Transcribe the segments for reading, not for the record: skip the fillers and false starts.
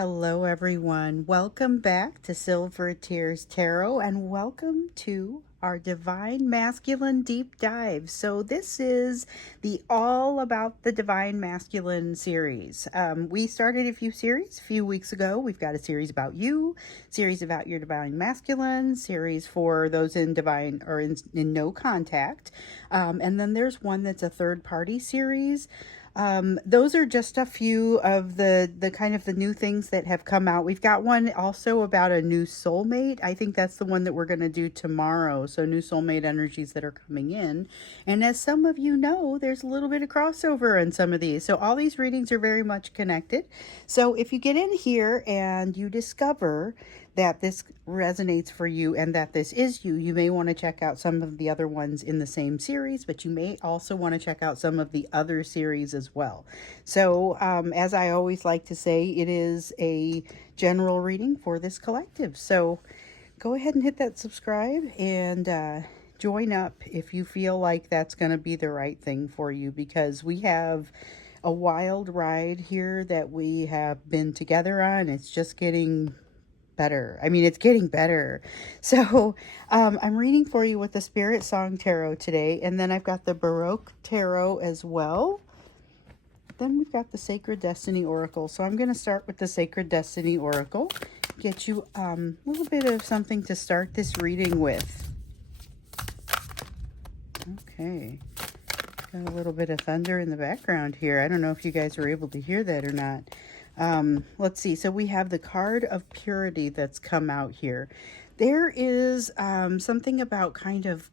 Hello, everyone. Welcome back to Silver Tears Tarot, and welcome to our Divine Masculine Deep Dive. So this is the All About the Divine Masculine series. We started a few weeks ago. We've got a series about you, series about your Divine Masculine, series for those in divine or in no contact. And then there's one that's a third party series. Those are just a few of the kind of the new things that have come out. We've got one also about a new soulmate. I think that's the one that we're going to do tomorrow. So new soulmate energies that are coming in. And as some of you know, there's a little bit of crossover in some of these. So all these readings are very much connected. So if you get in here and you discover that this resonates for you and that this is you, you may want to check out some of the other ones in the same series, but you may also want to check out some of the other series as well. So as I always like to say, it is a general reading for this collective. So go ahead and hit that subscribe and join up if you feel like that's going to be the right thing for you, because we have a wild ride here that we have been together on. It's just getting better. I mean, it's getting better. So I'm reading for you with the Spirit Song Tarot today, and then I've got the Baroque Tarot as well. Then we've got the Sacred Destiny Oracle. So I'm going to start with the Sacred Destiny Oracle, get you a little bit of something to start this reading with. Okay. Got a little bit of thunder in the background here. I don't know if you guys were able to hear that or not. Let's see. So we have the card of purity that's come out here. There is something about kind of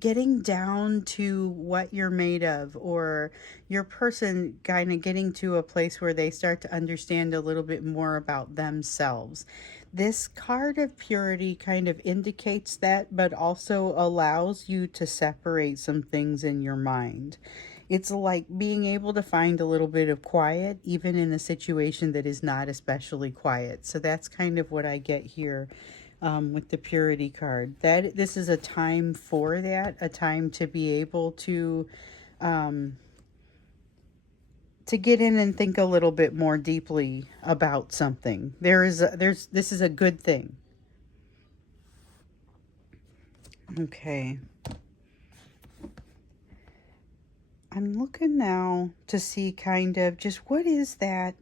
getting down to what you're made of, or your person kind of getting to a place where they start to understand a little bit more about themselves. This card of purity kind of indicates that, but also allows you to separate some things in your mind. It's like being able to find a little bit of quiet, even in a situation that is not especially quiet. So that's kind of what I get here with the Purity card. That this is a time for that, a time to be able to get in and think a little bit more deeply about something. This is a good thing. Okay. I'm looking now to see kind of just what is that.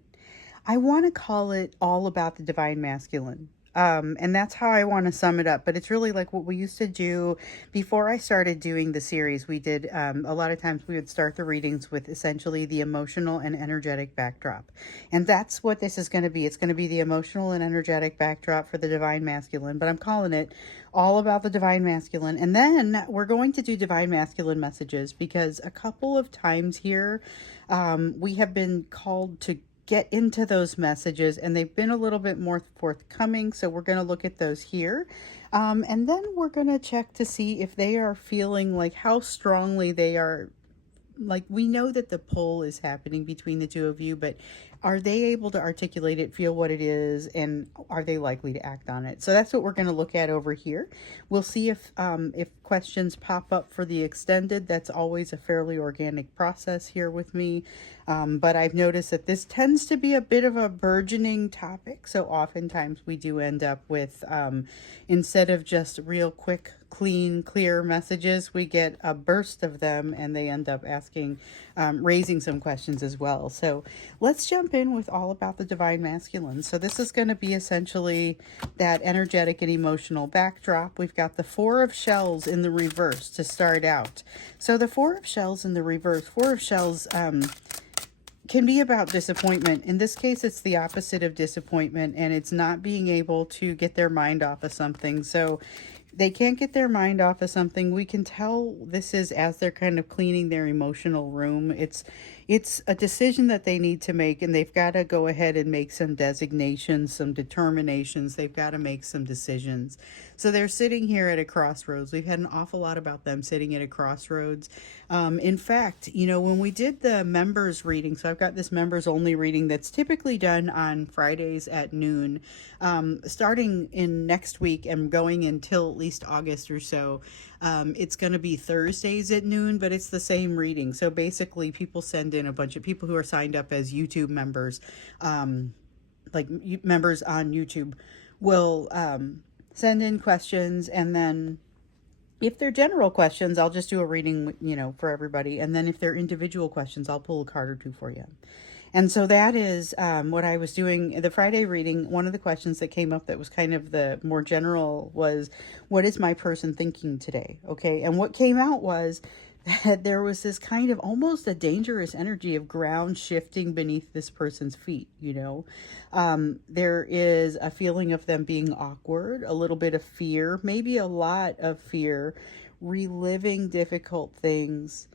I want to call it all about the Divine Masculine. And that's how I want to sum it up. But it's really like what we used to do before I started doing the series. We did a lot of times we would start the readings with essentially the emotional and energetic backdrop. And that's what this is going to be. It's going to be the emotional and energetic backdrop for the Divine Masculine. But I'm calling it all about the Divine Masculine. And then we're going to do Divine Masculine messages, because a couple of times here we have been called to get into those messages, and they've been a little bit more forthcoming. So we're going to look at those here. And then we're going to check to see if they are feeling like how strongly they are. Like, we know that the pull is happening between the two of you, but are they able to articulate it, feel what it is, and are they likely to act on it? So that's what we're going to look at over here. We'll see if questions pop up for the extended. That's always a fairly organic process here with me. But I've noticed that this tends to be a bit of a burgeoning topic. So oftentimes we do end up with, instead of just real quick, clean, clear messages, we get a burst of them, and they end up asking, raising some questions as well. So let's jump in with all about the Divine Masculine. So this is going to be essentially that energetic and emotional backdrop. We've got the Four of Shells in the reverse to start out. So the Four of Shells in the reverse, Four of Shells, can be about disappointment. In this case, it's the opposite of disappointment, and it's not being able to get their mind off of something. So they can't get their mind off of something. We can tell this is as they're kind of cleaning their emotional room. It's a decision that they need to make, and they've got to go ahead and make some designations, some determinations. They've got to make some decisions. So they're sitting here at a crossroads. We've had an awful lot about them sitting at a crossroads. In fact, you know, when we did the members reading, so I've got this members only reading that's typically done on Fridays at noon, starting in next week and going until at least August or so. It's going to be Thursdays at noon, but it's the same reading. So basically people send in a bunch of people who are signed up as YouTube members. like members on YouTube will send in questions, and then if they're general questions, I'll just do a reading, for everybody. And then if they're individual questions, I'll pull a card or two for you. And so that is what I was doing. The Friday reading, one of the questions that came up that was kind of the more general was, what is my person thinking today? Okay. And what came out was that there was this kind of almost a dangerous energy of ground shifting beneath this person's feet, There is a feeling of them being awkward, a little bit of fear, maybe a lot of fear, reliving difficult things,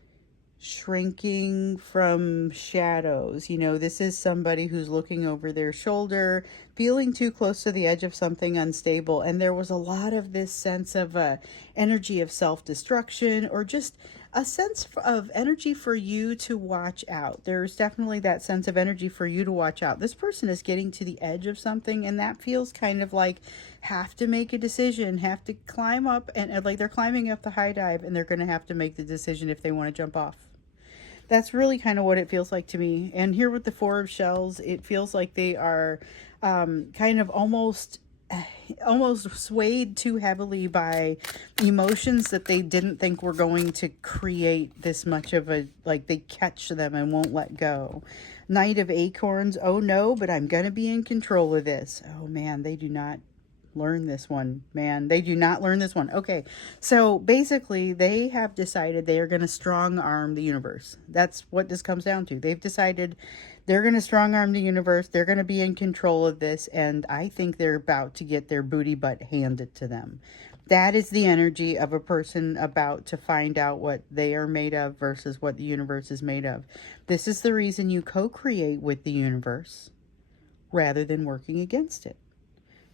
shrinking from shadows. This is somebody who's looking over their shoulder, feeling too close to the edge of something unstable. And there was a lot of this sense of energy of self-destruction, or just a sense of energy for you to watch out. There's definitely that sense of energy for you to watch out. This person is getting to the edge of something, and that feels kind of like have to make a decision, have to climb up, and like they're climbing up the high dive, and they're going to have to make the decision if they want to jump off. That's really kind of what it feels like to me. And here with the Four of Shells, it feels like they are kind of almost swayed too heavily by emotions that they didn't think were going to create this much of a, like, they catch them and won't let go. Knight of Acorns, oh no, but I'm going to be in control of this. Oh man, they do not learn this one, man. They do not learn this one. Okay, so basically they have decided they are going to strong arm the universe. That's what this comes down to. They've decided they're going to strong arm the universe. They're going to be in control of this, and I think they're about to get their booty butt handed to them. That is the energy of a person about to find out what they are made of versus what the universe is made of. This is the reason you co-create with the universe rather than working against it.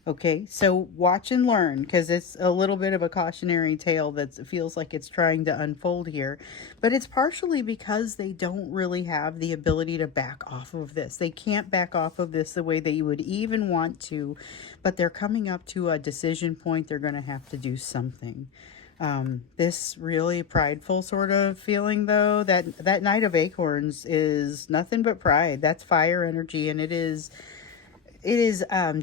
Okay, so watch and learn, because it's a little bit of a cautionary tale that feels like it's trying to unfold here. But it's partially because they don't really have the ability to back off of this. They can't back off of this the way that you would even want to, but they're coming up to a decision point. They're going to have to do something. This really prideful sort of feeling, though, that Knight of Acorns is nothing but pride. That's fire energy, and it is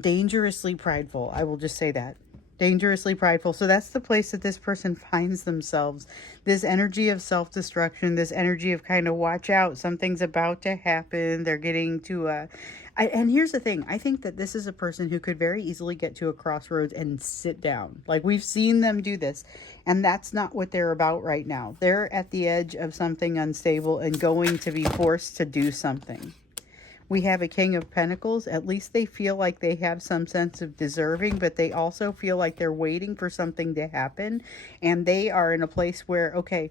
dangerously prideful. I will just say that. Dangerously prideful. So that's the place that this person finds themselves. This energy of self-destruction, this energy of kind of watch out, something's about to happen. They're getting to and here's the thing. I think that this is a person who could very easily get to a crossroads and sit down. Like, we've seen them do this, and that's not what they're about right now. They're at the edge of something unstable and going to be forced to do something. We have a King of Pentacles. At least they feel like they have some sense of deserving, but they also feel like they're waiting for something to happen. And they are in a place where, okay,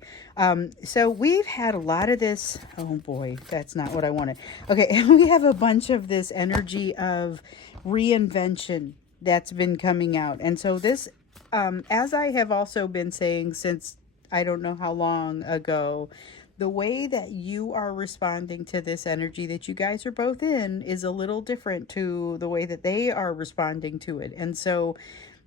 so we've had a lot of this. Oh boy, that's not what I wanted. Okay, we have a bunch of this energy of reinvention that's been coming out. And so this, as I have also been saying since I don't know how long ago, the way that you are responding to this energy that you guys are both in is a little different to the way that they are responding to it. And so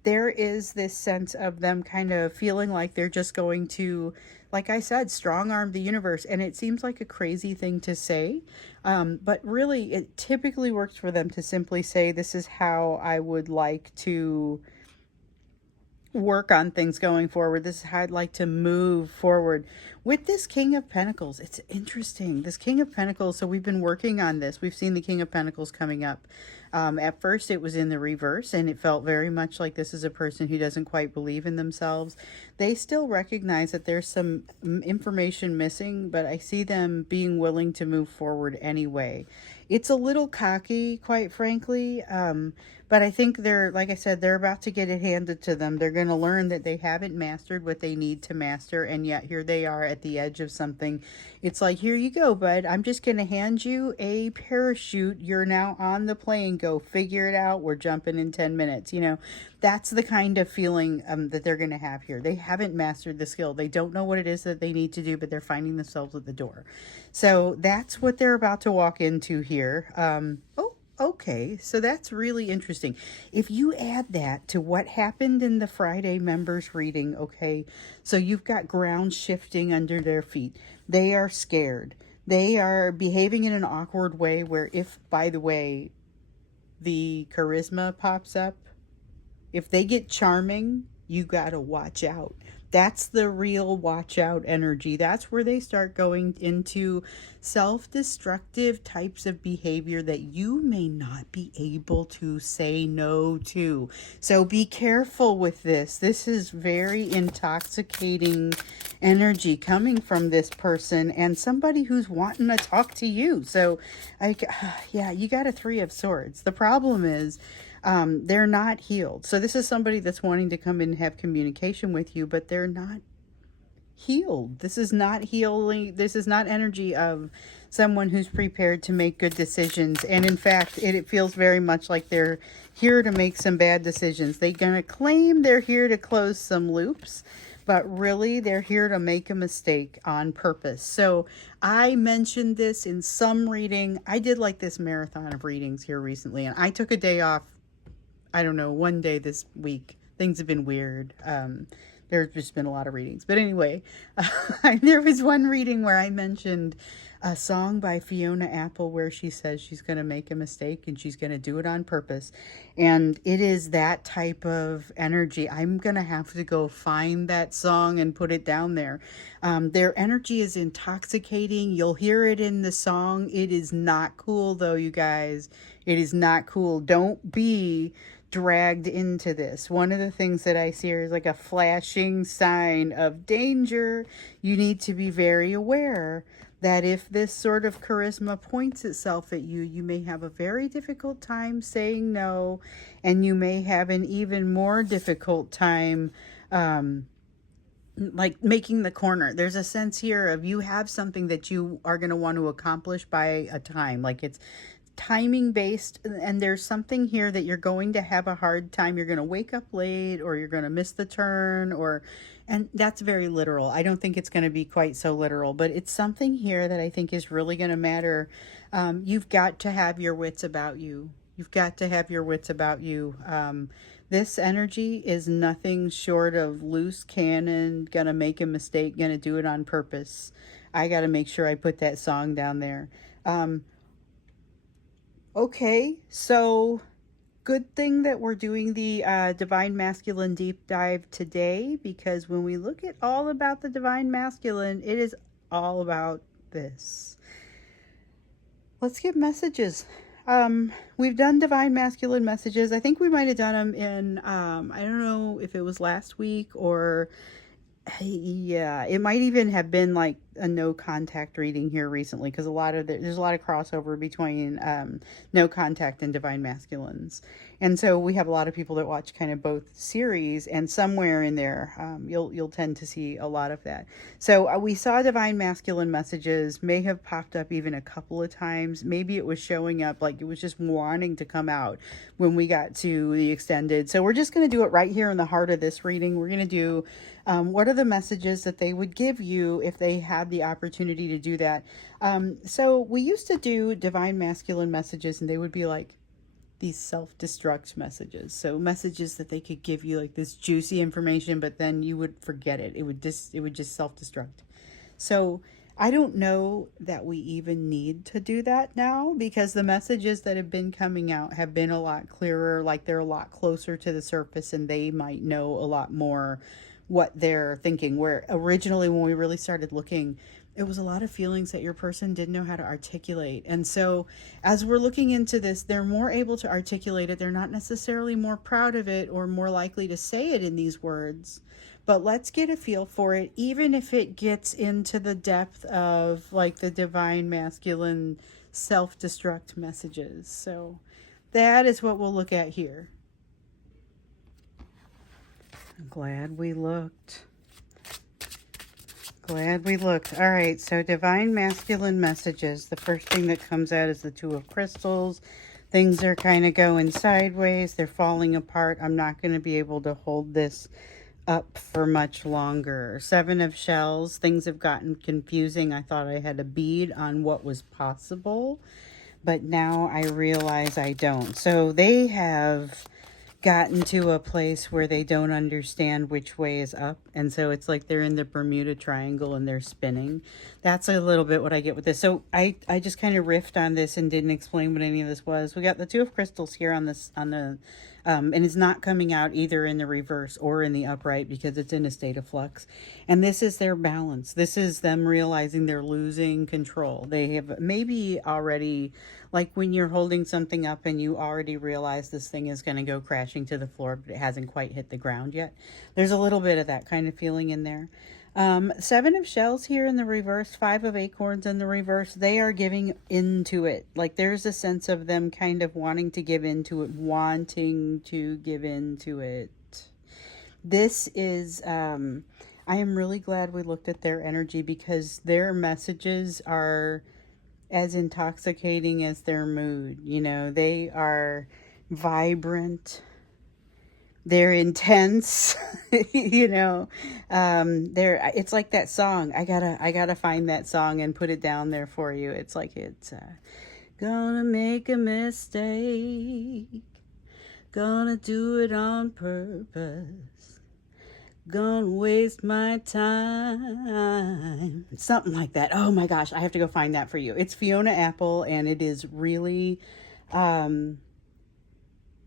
there is this sense of them kind of feeling like they're just going to, like I said, strong arm the universe. And it seems like a crazy thing to say, but really it typically works for them to simply say, this is how I would like to work on things going forward. This is how I'd like to move forward. With this King of Pentacles, it's interesting. This King of Pentacles, so we've been working on this. We've seen the King of Pentacles coming up. At first, it was in the reverse, and it felt very much like this is a person who doesn't quite believe in themselves. They still recognize that there's some information missing, but I see them being willing to move forward anyway. It's a little cocky, quite frankly, but I think they're, like I said, they're about to get it handed to them. They're going to learn that they haven't mastered what they need to master, and yet here they are at the edge of something. It's like, here you go, bud. I'm just going to hand you a parachute. You're now on the plane. Go figure it out. We're jumping in 10 minutes. That's the kind of feeling that they're going to have here. They haven't mastered the skill. They don't know what it is that they need to do, but they're finding themselves at the door. So that's what they're about to walk into here. Okay, so that's really interesting. If you add that to what happened in the Friday members reading, okay, so you've got ground shifting under their feet. They are scared. They are behaving in an awkward way where if, by the way, the charisma pops up. If they get charming, you gotta watch out. That's the real watch out energy. That's where they start going into self destructive types of behavior that you may not be able to say no to. So be careful with this. This is very intoxicating energy coming from this person and somebody who's wanting to talk to you. So, yeah, you got a Three of Swords. The problem is, they're not healed. So this is somebody that's wanting to come in and have communication with you, but they're not healed. This is not healing. This is not energy of someone who's prepared to make good decisions. And in fact, it feels very much like they're here to make some bad decisions. They're going to claim they're here to close some loops, but really they're here to make a mistake on purpose. So I mentioned this in some reading. I did like this marathon of readings here recently, and I took a day off. I don't know, one day this week. Things have been weird. There's just been a lot of readings. But anyway, there was one reading where I mentioned a song by Fiona Apple where she says she's going to make a mistake and she's going to do it on purpose. And it is that type of energy. I'm going to have to go find that song and put it down there. Their energy is intoxicating. You'll hear it in the song. It is not cool, though, you guys. It is not cool. Don't be dragged into this. One of the things that I see is like a flashing sign of danger. You need to be very aware that if this sort of charisma points itself at you, you may have a very difficult time saying no, and you may have an even more difficult time like making the corner. There's a sense here of you have something that you are going to want to accomplish by a time, like it's timing based, and there's something here that you're going to have a hard time. You're going to wake up late, or you're going to miss the turn, and that's very literal. I don't think it's going to be quite so literal, but it's something here that I think is really going to matter. You've got to have your wits about you. You've got to have your wits about you. This energy is nothing short of loose cannon, gonna make a mistake, gonna do it on purpose. I gotta make sure I put that song down there. Okay, so good thing that we're doing the Divine Masculine deep dive today, because when we look at all about the Divine Masculine, it is all about this. Let's get messages. We've done Divine Masculine messages. I think we might have done them in, I don't know if it was last week or, yeah, it might even have been like a no contact reading here recently, because there's a lot of crossover between no contact and Divine Masculines, and so we have a lot of people that watch kind of both series, and somewhere in there you'll tend to see a lot of that. So we saw Divine Masculine messages may have popped up even a couple of times. Maybe it was showing up like it was just wanting to come out when we got to the extended. So we're just going to do it right here in the heart of this reading. We're going to do what are the messages that they would give you if they had the opportunity to do that. So we used to do Divine Masculine messages, and they would be like these self-destruct messages. So messages that they could give you like this juicy information, but then you would forget it. It would just self-destruct. So I don't know that we even need to do that now, because the messages that have been coming out have been a lot clearer, like they're a lot closer to the surface, and they might know a lot more what they're thinking. Where originally when we really started looking, it was a lot of feelings that your person didn't know how to articulate. And so as we're looking into this, they're more able to articulate it. They're not necessarily more proud of it or more likely to say it in these words, but let's get a feel for it, even if it gets into the depth of like the Divine Masculine self-destruct messages. So that is what we'll look at here. I'm glad we looked. Glad we looked. All right, so Divine Masculine messages. The first thing that comes out is the Two of Crystals. Things are kind of going sideways. They're falling apart. I'm not going to be able to hold this up for much longer. Seven of Shells. Things have gotten confusing. I thought I had a bead on what was possible, but now I realize I don't. So they have gotten to a place where they don't understand which way is up. And so it's like they're in the Bermuda Triangle and they're spinning. That's a little bit what I get with this. So I just kind of riffed on this and didn't explain what any of this was. We got the Two of Crystals here on this, on the, and it's not coming out either in the reverse or in the upright because it's in a state of flux. And this is their balance. This is them realizing they're losing control. They have maybe already, like when you're holding something up and you already realize this thing is going to go crashing to the floor, but it hasn't quite hit the ground yet. There's a little bit of that kind of feeling in there. Seven of Shells here in the reverse, Five of Acorns in the reverse. They are giving into it. Like there's a sense of them kind of wanting to give into it, wanting to give into it. This is, I am really glad we looked at their energy because their messages are as intoxicating as their mood. You know, they are vibrant, they're intense. You know, they're, it's like that song. I gotta find that song and put it down there for you. It's like, it's gonna make a mistake, gonna do it on purpose, gonna waste my time, something like that. Oh my gosh, I have to go find that for you. It's Fiona Apple, and it is really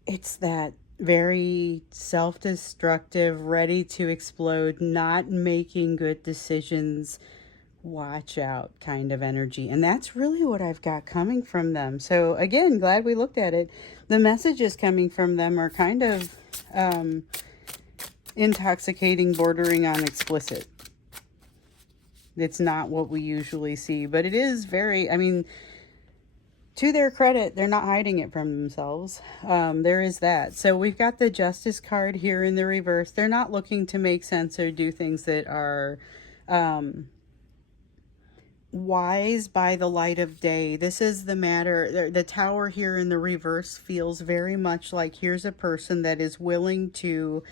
it's that very self-destructive, ready to explode, not making good decisions, watch out kind of energy. And that's really what I've got coming from them. So again, glad we looked at it. The messages coming from them are kind of intoxicating, bordering on explicit. It's not what we usually see, but it is very, I mean, to their credit, they're not hiding it from themselves. There is that. So we've got the Justice card here in the reverse. They're not looking to make sense or do things that are wise by the light of day. This is the matter. The Tower here in the reverse feels very much like here's a person that is willing to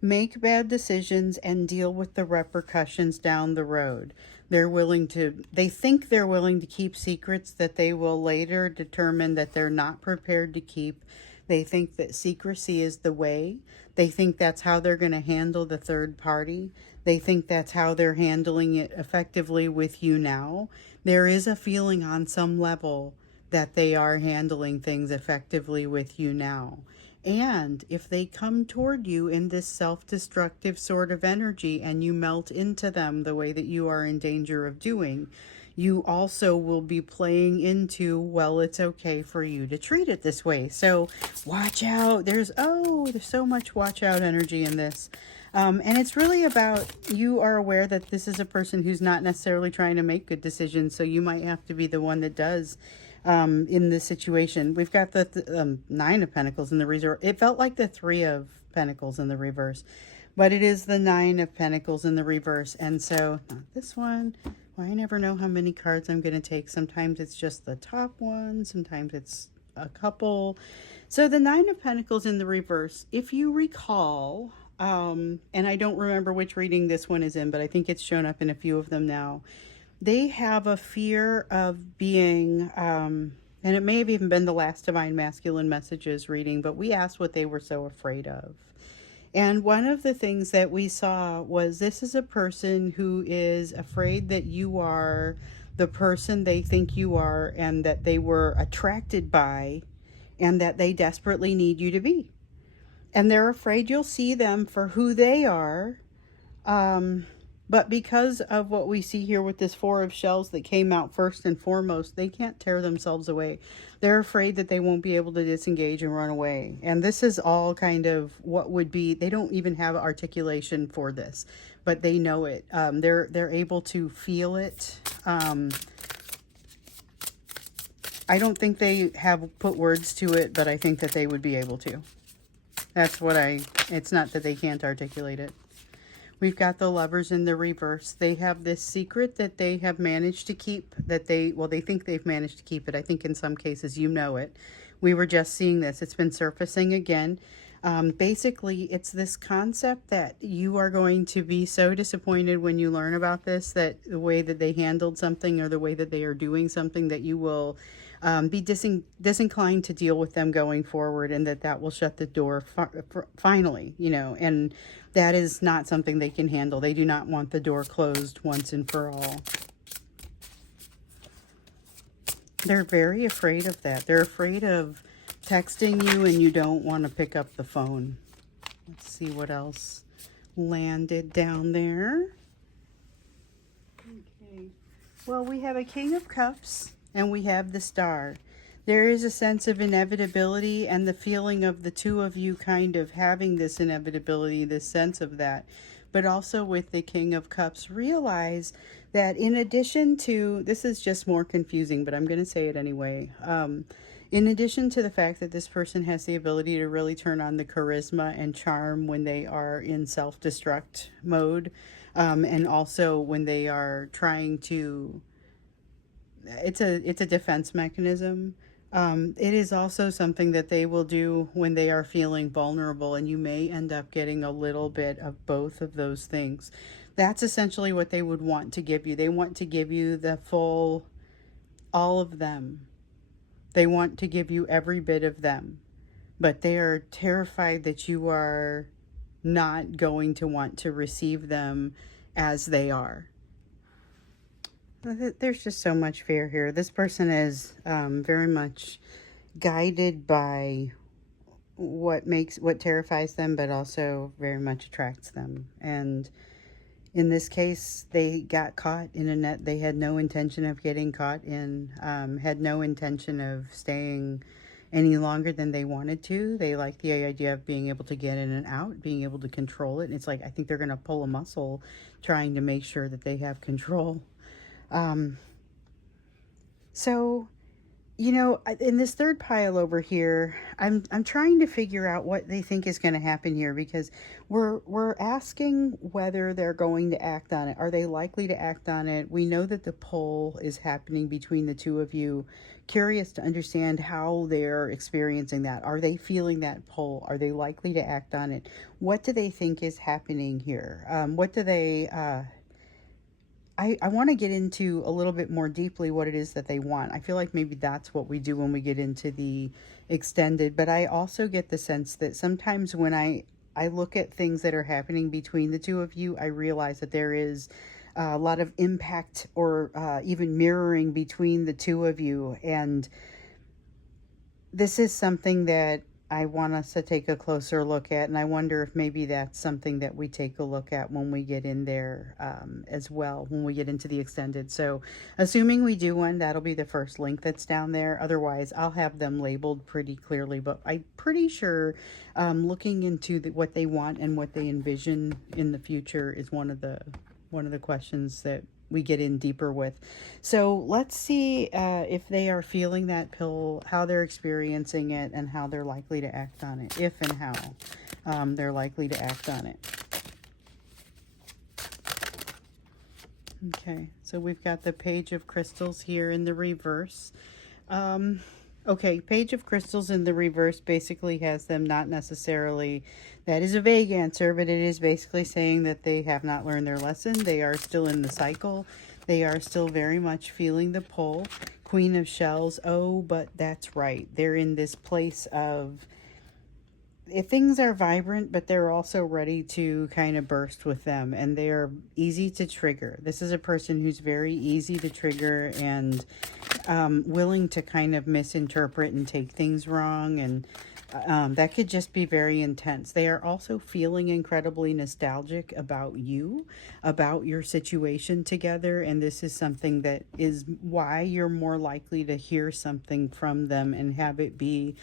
make bad decisions and deal with the repercussions down the road. They're willing to, they think they're willing to keep secrets that they will later determine that they're not prepared to keep. They think that secrecy is the way. They think that's how they're going to handle the third party. They think that's how they're handling it effectively with you now. There is a feeling on some level that they are handling things effectively with you now. And if they come toward you in this self-destructive sort of energy and you melt into them the way that you are in danger of doing, you also will be playing into, well, it's okay for you to treat it this way. So watch out. There's so much watch out energy in this. And it's really about, you are aware that this is a person who's not necessarily trying to make good decisions. So you might have to be the one that does. In this situation, we've got the Nine of Pentacles in the reverse. It felt like the Three of Pentacles in the reverse, but it is the Nine of Pentacles in the reverse. And so not this one. Well, I never know how many cards I'm going to take. Sometimes it's just the top one. Sometimes it's a couple. So the Nine of Pentacles in the reverse, if you recall, and I don't remember which reading this one is in, but I think it's shown up in a few of them now. They have a fear of being, and it may have even been the last Divine Masculine Messages reading, but we asked what they were so afraid of. And one of the things that we saw was this is a person who is afraid that you are the person they think you are and that they were attracted by and that they desperately need you to be. And they're afraid you'll see them for who they are. But because of what we see here with this Four of Shells that came out first and foremost, they can't tear themselves away. They're afraid that they won't be able to disengage and run away. And this is all kind of what would be, they don't even have articulation for this, but they know it. They're able to feel it. I don't think they have put words to it, but I think that they would be able to. That's what it's not that they can't articulate it. We've got the Lovers in the reverse. They have this secret that they have managed to keep, that they think they've managed to keep it. I think in some cases you know it. We were just seeing this. It's been surfacing again. Basically, it's this concept that you are going to be so disappointed when you learn about this, that the way that they handled something or the way that they are doing something, that you will be disinclined to deal with them going forward, and that will shut the door finally, you know, and that is not something they can handle. They do not want the door closed once and for all. They're very afraid of that. They're afraid of texting you and you don't want to pick up the phone. Let's see what else landed down there. Okay. Well, we have a King of Cups and we have the Star. There is a sense of inevitability and the feeling of the two of you kind of having this inevitability, this sense of that. But also with the King of Cups, realize that in addition to, this is just more confusing, but I'm going to say it anyway. In addition to the fact that this person has the ability to really turn on the charisma and charm when they are in self-destruct mode, and also when they are trying to, it's a defense mechanism. It is also something that they will do when they are feeling vulnerable, and you may end up getting a little bit of both of those things. That's essentially what they would want to give you. They want to give you the full, all of them. They want to give you every bit of them, but they are terrified that you are not going to want to receive them as they are. There's just so much fear here. This person is very much guided by what terrifies them, but also very much attracts them. And in this case, they got caught in a net they had no intention of getting caught in, had no intention of staying any longer than they wanted to. They like the idea of being able to get in and out, being able to control it. And it's like, I think they're going to pull a muscle trying to make sure that they have control. So, you know, in this third pile over here, I'm trying to figure out what they think is going to happen here, because we're asking whether they're going to act on it. Are they likely to act on it? We know that the pull is happening between the two of you. Curious to understand how they're experiencing that. Are they feeling that pull? Are they likely to act on it? What do they think is happening here? What do they... I want to get into a little bit more deeply what it is that they want. I feel like maybe that's what we do when we get into the extended, but I also get the sense that sometimes when I look at things that are happening between the two of you, I realize that there is a lot of impact or even mirroring between the two of you. And this is something that I want us to take a closer look at, and I wonder if maybe that's something that we take a look at when we get in there as well, when we get into the extended. So assuming we do one, that'll be the first link that's down there. Otherwise, I'll have them labeled pretty clearly, but I'm pretty sure looking into what they want and what they envision in the future is one of the questions that we get in deeper with. So let's see if they are feeling that pill, how they're experiencing it, and how they're likely to act on it, if and how they're likely to act on it. Okay, so we've got the Page of Crystals here in the reverse. Okay, Page of Crystals in the reverse basically has them not necessarily, that is a vague answer, but it is basically saying that they have not learned their lesson. They are still in the cycle. They are still very much feeling the pull. Queen of Shells, oh, but that's right. They're in this place of, if things are vibrant, but they're also ready to kind of burst with them, and they are easy to trigger. This is a person who's very easy to trigger and willing to kind of misinterpret and take things wrong, and that could just be very intense. They are also feeling incredibly nostalgic about you, about your situation together, and this is something that is why you're more likely to hear something from them and have it be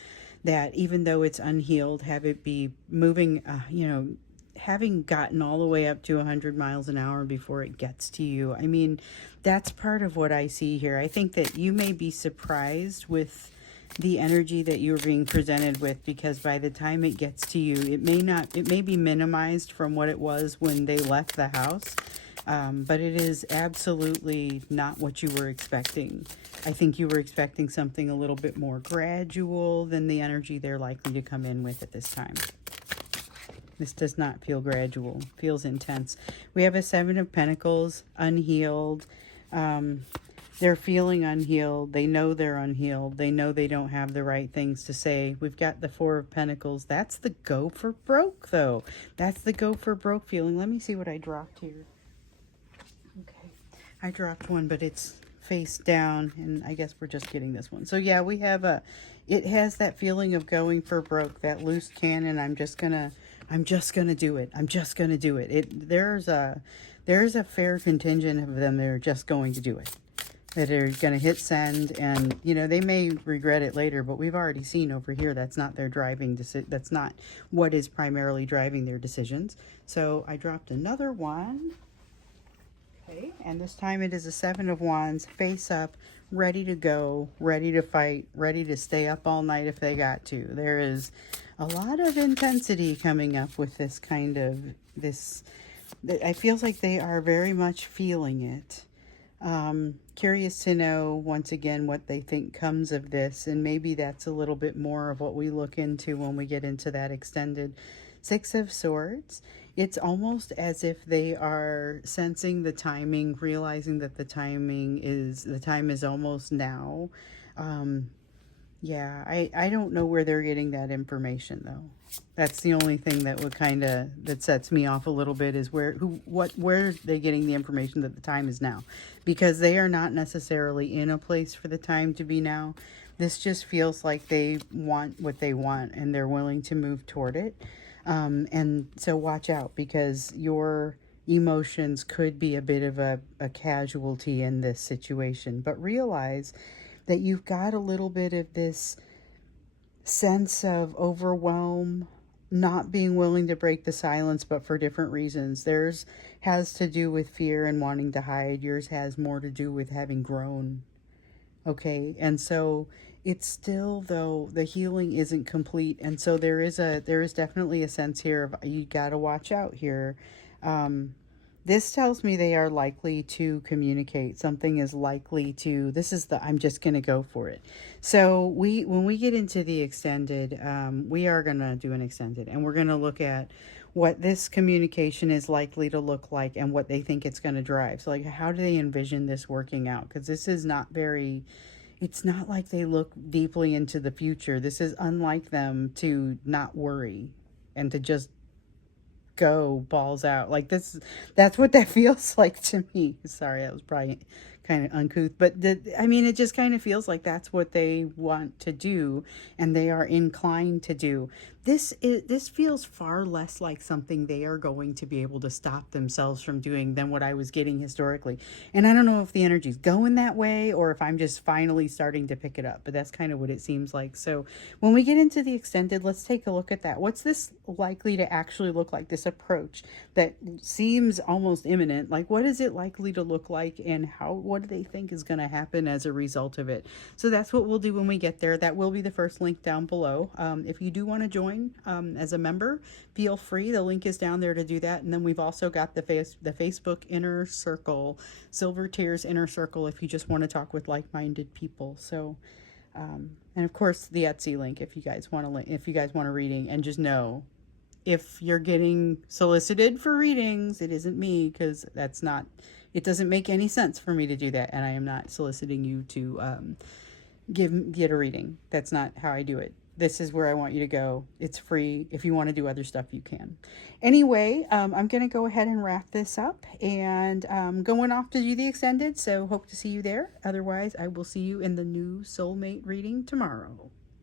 that, even though it's unhealed, have it be moving, you know, having gotten all the way up to 100 miles an hour before it gets to you. I mean, that's part of what I see here. I think that you may be surprised with the energy that you're being presented with, because by the time it gets to you, it may be minimized from what it was when they left the house. But it is absolutely not what you were expecting. I think you were expecting something a little bit more gradual than the energy they're likely to come in with at this time. This does not feel gradual. It feels intense. We have a Seven of Pentacles, unhealed. They're feeling unhealed. They know they're unhealed. They know they don't have the right things to say. We've got the Four of Pentacles. That's the go for broke, though. That's the go for broke feeling. Let me see what I dropped here. Okay. I dropped one, but it's face down, and I guess we're just getting this one. So yeah, we have it has that feeling of going for broke, that loose cannon. I'm just gonna do it. I'm just gonna do it. There's a fair contingent of them that are just going to do it, that are going to hit send, and you know, they may regret it later, but we've already seen over here that's not their driving that's not what is primarily driving their decisions. So I dropped another one. Okay, and this time it is a Seven of Wands, face up, ready to go, ready to fight, ready to stay up all night if they got to. There is a lot of intensity coming up with this kind of, I feel like they are very much feeling it. Curious to know, once again, what they think comes of this, and maybe that's a little bit more of what we look into when we get into that extended Six of Swords. It's almost as if they are sensing the timing, realizing that the time is almost now. Yeah, I don't know where they're getting that information, though. That's the only thing that would that sets me off a little bit, is where are they getting the information that the time is now? Because they are not necessarily in a place for the time to be now. This just feels like they want what they want, and they're willing to move toward it. And so watch out, because your emotions could be a bit of a casualty in this situation. But realize that you've got a little bit of this sense of overwhelm, not being willing to break the silence, but for different reasons. Theirs has to do with fear and wanting to hide. Yours has more to do with having grown. Okay, and so it's still, though, the healing isn't complete, and so there is definitely a sense here of, you got to watch out here. This tells me they are likely to communicate. Something is likely to, I'm just going to go for it. So when we get into the extended, we are going to do an extended, and we're going to look at what this communication is likely to look like and what they think it's going to drive. So like, how do they envision this working out? Because this is not it's not like they look deeply into the future. This is unlike them to not worry and to just go balls out. Like that's what that feels like to me. Sorry, that was probably kind of uncouth, but I mean, it just kind of feels like that's what they want to do, and they are inclined to do. This feels far less like something they are going to be able to stop themselves from doing than what I was getting historically. And I don't know if the energy's going that way or if I'm just finally starting to pick it up, but that's kind of what it seems like. So when we get into the extended, let's take a look at that. What's this likely to actually look like, this approach that seems almost imminent? Like, what is it likely to look like, and what do they think is going to happen as a result of it? So that's what we'll do when we get there. That will be the first link down below. If you do want to join as a member, feel free. The link is down there to do that. And then we've also got the Facebook Inner Circle, Silver Tears Inner Circle, if you just want to talk with like-minded people. So and of course the Etsy link if you guys want a reading. And just know, if you're getting solicited for readings, it isn't me, because it doesn't make any sense for me to do that, and I am not soliciting you to get a reading. That's not how I do it. This is where I want you to go. It's free. If you want to do other stuff, you can. Anyway, I'm going to go ahead and wrap this up, and going off to do the extended, so hope to see you there. Otherwise, I will see you in the new soulmate reading tomorrow.